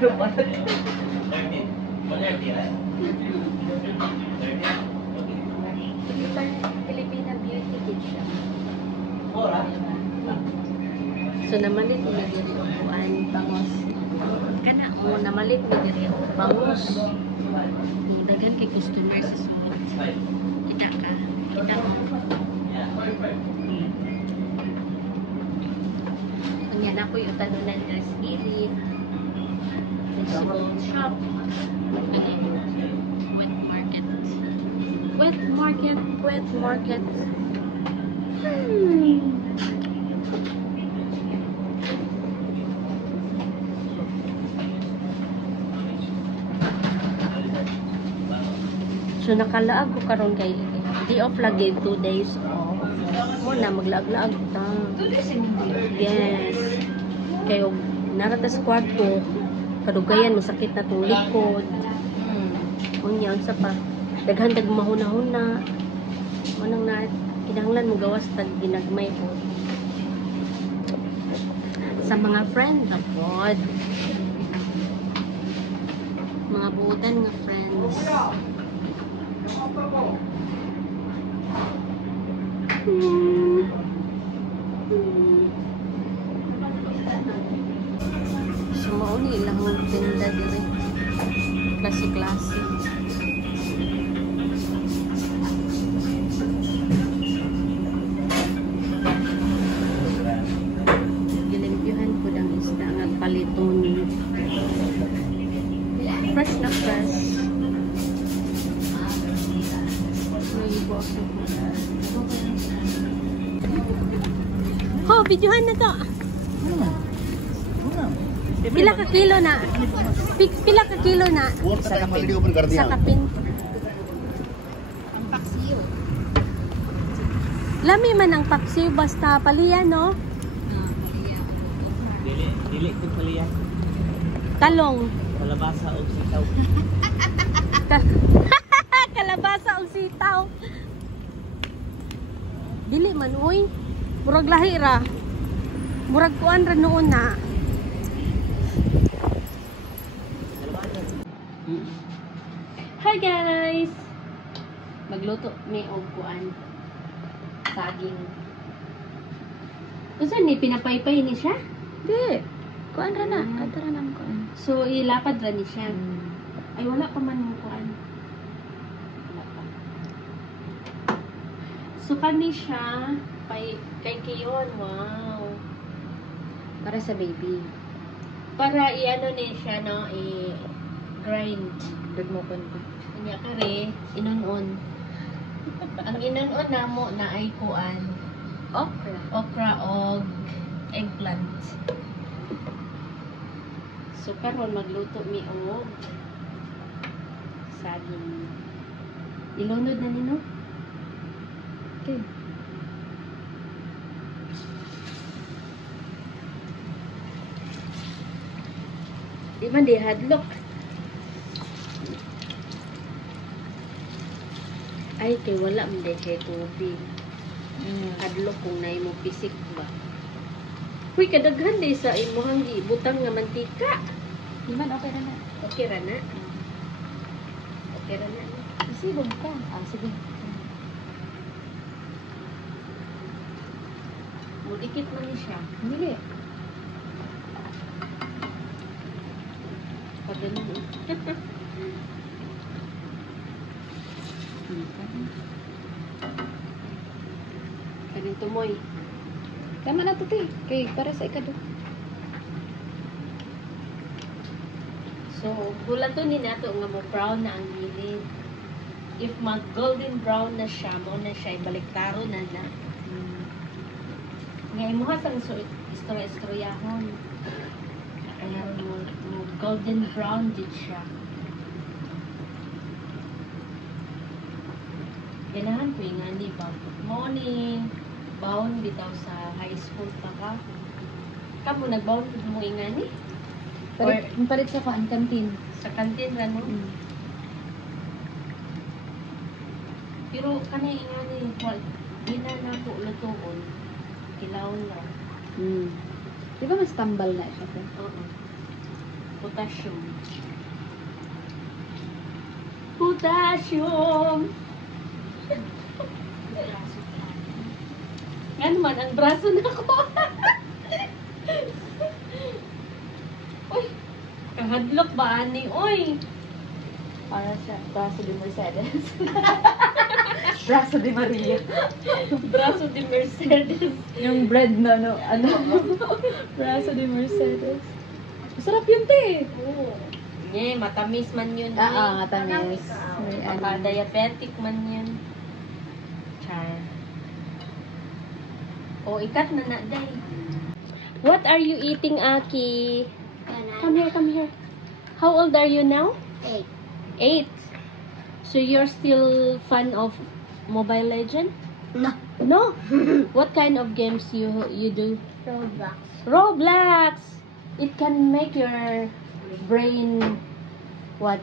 Filipina beauty kit siya. So namalit mi diri upuan bangos. Kana mo namalit mi diri bangos. Dagan kay customer sa sulod. Kita ka. Kita mo. Kanya na ko yung tanunan ng skillet. Vegetable shop. Wet market. Wet market. Wet market. So nakalaag ko karon kay day off lagi 2 days off. Mo na maglaag-laag ta. Yes. Kay og narata sa kwarto kadugayan masakit na tong likod. Unya unsa pa? Daghan dag mahuna-huna. Manang na kinahanglan mo gawas tag ginagmay po. Sa mga friend na pod. Mga buutan nga friends. So mauni ilang tinda diri. Klase-klase. Gilimpyuhan ko ng isda nga paliton. Fresh na fresh. Oh, videohan na to. Pila ka kilo na? Pila ka kilo na? Sa kapin. Ang paksiyo. Lami man ang paksiw basta paliyan, no? Dili ko paliyan. Talong. Kalabasa o sitaw. Kalabasa o sitaw. Dili man, uy. Murag lahi ra. Murag kuan ra noon na. Hi guys! Magluto may og kuan. Saging. Usan ni pinapaypay ni siya? Di. Kuan ra na. Ato ra na kuan. So ilapad ra ni siya. Ay wala pa man mo kuan. Wala pa. So kani siya kay Kiyon. Wow. Para sa baby. Para i-ano ni siya no, i-grind. Dagmo kon ko. Kanya kare inunon. Ang inunon namo na ay kuan, okra og eggplant. So karon magluto mi og saging. Ilunod na nino. Okay. Di man di hadlok. Ay, kay wala man di kay tubig. Hadlok kung na mo pisik ba. Uy, kadaghan di sa imuhang ibutang nga mantika. Di man okay ra na. Okay ra na. Okay ra na. Sige ka. Sige. Mudikit man ni siya. Dili. Pagano'n. Kanin tumoy. Tama na to, te. Kay para sa ikado. So, bulato ni nato nga mo brown na ang gilid. If mag golden brown na siya, mo na siya ibaliktaro na na. Nga imuha sang istorya-istoryahon. Kaya mo golden brown din siya. Ganahan ko yung ani ba? Morning. Baon bitaw sa high school pa ka. Kamu nagbaon mo yung ani? Palit sa kantin. Sa kantin ra no? Pero kanay ingani di na nato lutuon. Kilawon lang. Di ba mas tambal na siya? Te? Oo. Potassium. Potassium! Yan man, ang braso na ko. Uy! Kahadlok ba, ani? Uy! Para siya, braso de Mercedes. Braso de Maria. Braso de Mercedes. Yung bread na, no, ano? Braso de Mercedes. Masarap yun, te. Oo. Nye, matamis man yun. Matamis. May ano. Diabetic man yan. Char. O, ikat na na, day. What are you eating, Aki? Come here, come here. How old are you now? 8. 8. So you're still fan of Mobile Legend? No. No? What kind of games you do? Roblox. Roblox. It can make your brain what?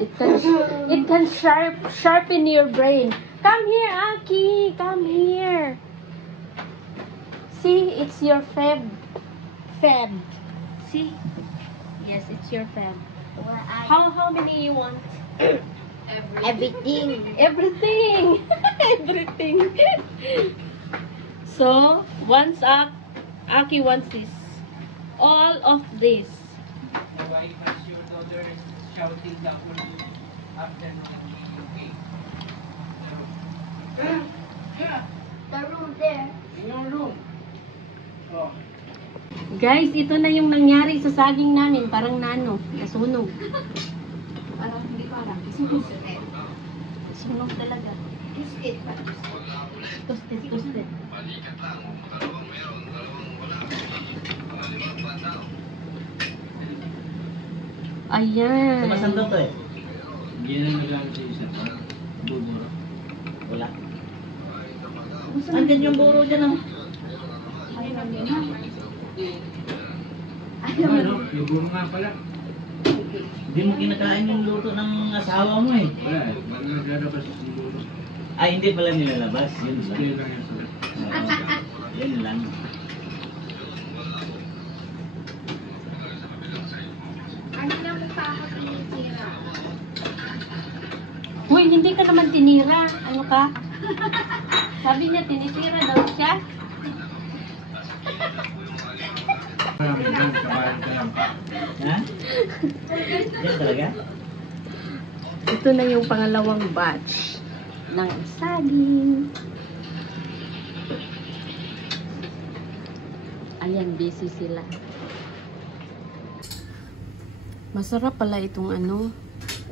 It can sharpen your brain. Come here, Aki. Come here. See, it's your fab. See? Yes, it's your fab. How many you want? Everything. Everything. Everything. So, once Aki wants this. All of this. Why has your daughter shouting that one afternoon in The room there. your room? Oh. Guys, ito na yung nangyari sa saging namin. Parang nano. Nasunog. Parang hindi parang. Sunog talaga. Toasted. Ayan. Sumasandok to eh. Hindi na nagamit sa isa. Buburo. Wala. Andyan yung buro dyan oh. Ayun yun, ha? Ano? Yung buro nga pala. Hindi mo kinakain yung luto ng asawa mo eh. Wala eh. Wala naglalabas yung buro. Ay, hindi pala nilalabas. Yun lang. Display lang yan sila. Oo. Yun lang. Ano lang mukha ako tinitira? Uy, hindi ka naman tinira. Ano ka? Sabi niya, tinitira daw siya. Marami dyan, kabayan ka lang. Ha? Yan talaga? Ito na yung pangalawang batch ng saging. Ayan, busy sila. Masarap pala itong ano,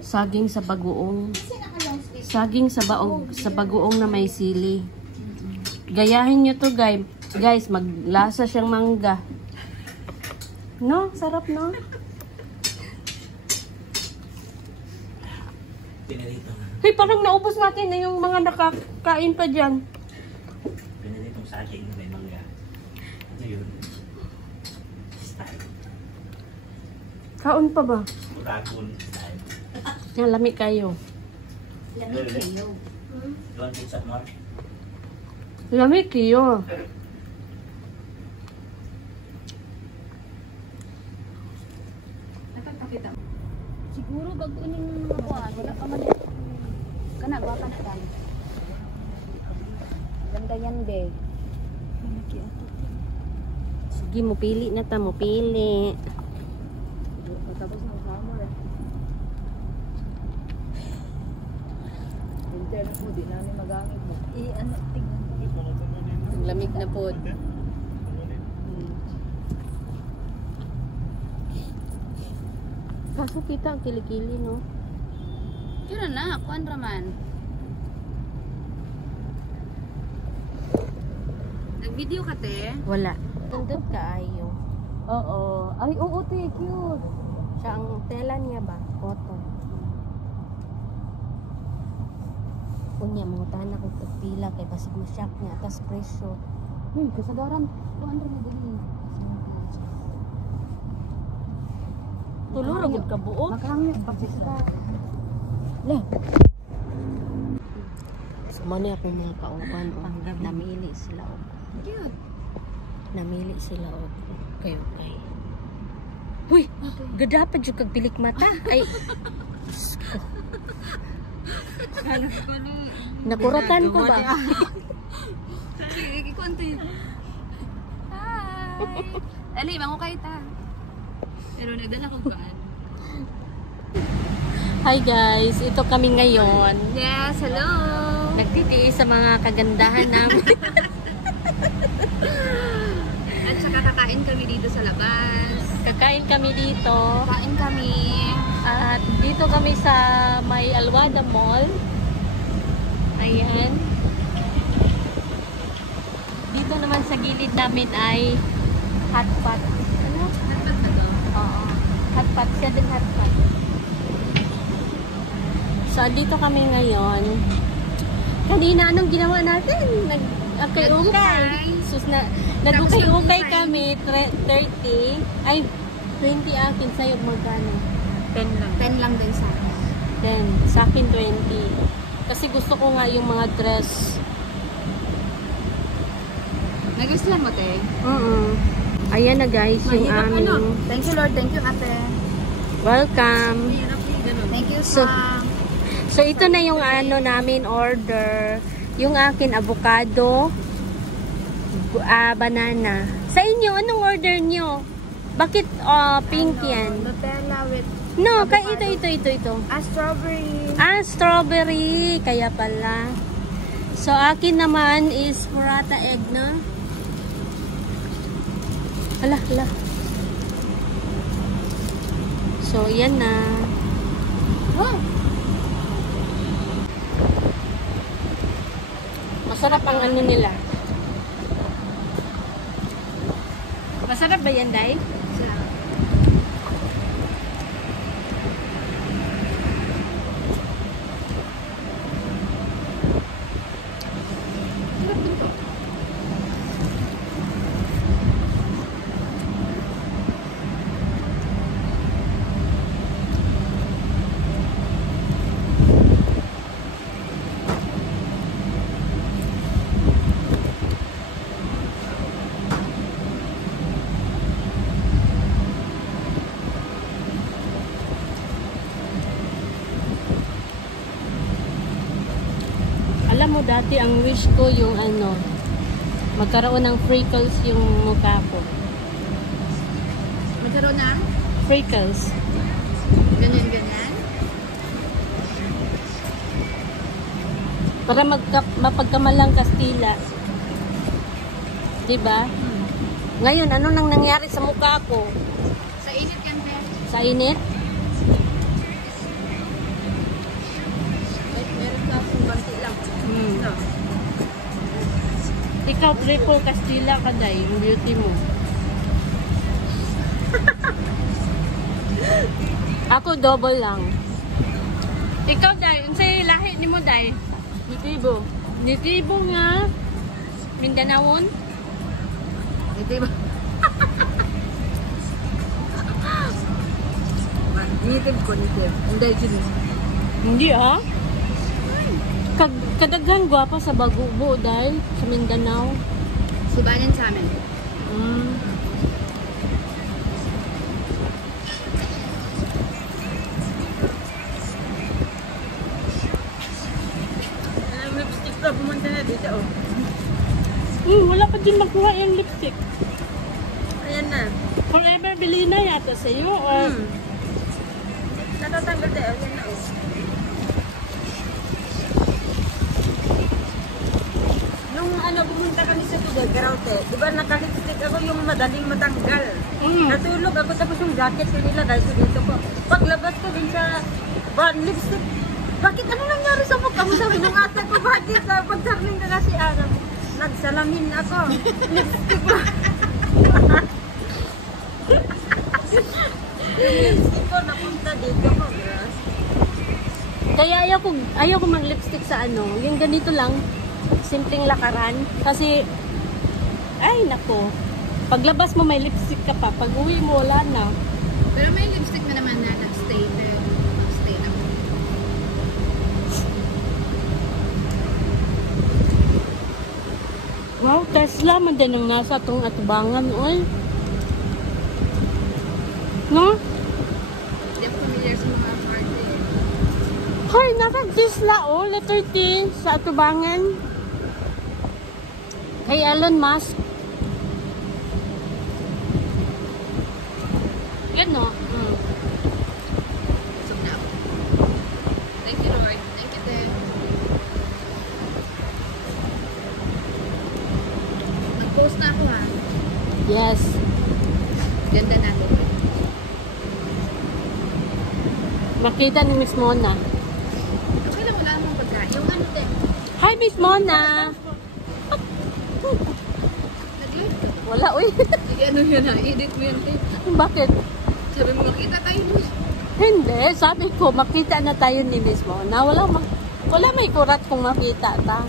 saging sa bagoong. Saging sa bagoong na may sili. Gayahin nyo to, guys. Guys, maglasa siyang mangga. No? Sarap, no? Pinalito na. Hey, parang naubos natin na yung mga nakakain pa dyan. Pinalitong saging na may mangga. Ano yun? Style. Kaon pa ba? Dragon style. Yan, lamig kayo. Lamig kayo. Doon din sa Mark. Lamig kayo. Nakakakita. Siguro bagunin ng mga kuwan. Wala pa man. Kana, gawa ka na yan. Ganda yan, be. Sige, mupili na ta, mupili. Tapos na summer eh. Internet mo, di namin magamit mo. Ano, tingnan. Lamig na po. Kaso kita ang kilikili, no? Yun na, kuwan raman. Nag-video ka, te? Wala. Tundot ka, ayo. Oo. Ay, oo, te, cute. Siya ang tela niya ba? Cotton. Kunya, mga tanan kong tagpila kay basig masyak niya. Atas presyo. Kasagaran. Kuwan raman din. Tulurog ka buo. Makarangyo, pagsisra. Lah. Sumani ako mga kauban. Namili sila. Cute. Namili sila. Okay. Huy, gada pa jud kag pilik mata. Ay. Nakuratan ko ba? Ali, bango kayo ta. Pero nagdala ko gaan. Hi guys, ito kami ngayon. Yes, hello. Nagtitiis sa mga kagandahan namin. At saka kakain kami dito sa labas. Kakain kami dito. Kain kami. At dito kami sa may Alwada Mall. Ayan. Dito naman sa gilid namin ay hot pot. Ano? Nagpat ba to? Oo. Hot pot. Siya din hot pot. So, dito kami ngayon. Kanina, anong ginawa natin? Nagukay-ukay. Sus na, nagukay-ukay kami. 30. Ay, 20 akin. Sa'yo magkano? 10 lang. 10 lang din sa akin. 10. Sa akin, 20. Kasi gusto ko nga yung mga dress. Nagustuhan mo, te? Ayan na guys, yung aming... Thank you, Lord. Thank you, ate. Welcome. Thank you, So, Sam. So, ito na yung ano namin order. Yung akin, avocado, banana. Sa inyo, anong order nyo? Bakit pink yan? Nutella with No, ito. strawberry. Strawberry. Kaya pala. So, akin naman is burrata egg na. Hala. So, yan na. Wow! Masarap ang ano nila. Masarap ba yan, Day? Alam mo, dati ang wish ko yung ano, magkaroon ng freckles yung mukha ko. Magkaroon na? Freckles. Ganyan. Para mapagkamalang Kastila. Diba? Ngayon, ano nang nangyari sa mukha ko? Sa init yan, te. Sa init? Meron ka akong banti lang. No. Ikaw, triple Kastila ka, Day. Yung beauty mo. Ako, double lang. Ikaw, Day. Unsay lahi ni mo, Day? Nitibo. Nitibo nga. Mindanawon? Nitibo. Nitib ko, nitib. Indigenous. Hindi, ha? Kadaghan gwapo sa Bagubo, Day. Sa Mindanao. Subanin sa amin. Lipstick ka, pumunta na dito, oh. Wala pa din makuha yung lipstick. Ayan na. Forever Belina yata sa'yo, or... Natatanggal tayo. Ayan na, oh. Nung pumunta kami sa Tugaw-Garaute, di ba nakalipstick ako yung madaling matanggal. Natulog ako tapos yung jacket ko nila dahil dito ko. Paglabas ko din sa lipstick, bakit ano nangyari sa mukha mo? Sabi ng ate ko, bakit? Pagtarning na kasi araw. Nagsalamin ako. Lipstick ko. Yung lipstick ko napunta dito ko. Kaya ayaw ko mag-lipstick sa ano. Yung ganito lang. Simpleng lakaran. Kasi, ay nako. Paglabas mo may lipstick ka pa. Pag uwi mo wala na. Pero may lipstick na naman na nag-stay na. Nag-stay na. Wow, Tesla man din ang nasa itong atubangan. Oy. No? Hindi ako familiar sa mga party. Hoy, nakag-disla oh, letter T sa atubangan. Kay Elon Musk. Yan no? Busog na ako. Thank you, Lord. Thank you, Dad. Nag-post na ako, ha? Yes. Ganda natin. Makita ni Miss Mona. Okay lang, wala namang pagkain. Yung ano, te? Hi, Miss Mona! Nag-live ka. Wala, uy. Sige, ano yun, ha? Edit mo yun, te. Bakit? Sabi mo, makita tayo mo. Hindi. Sabi ko, makita na tayo ni Miss Mona. Wala may kurat kung makita ta.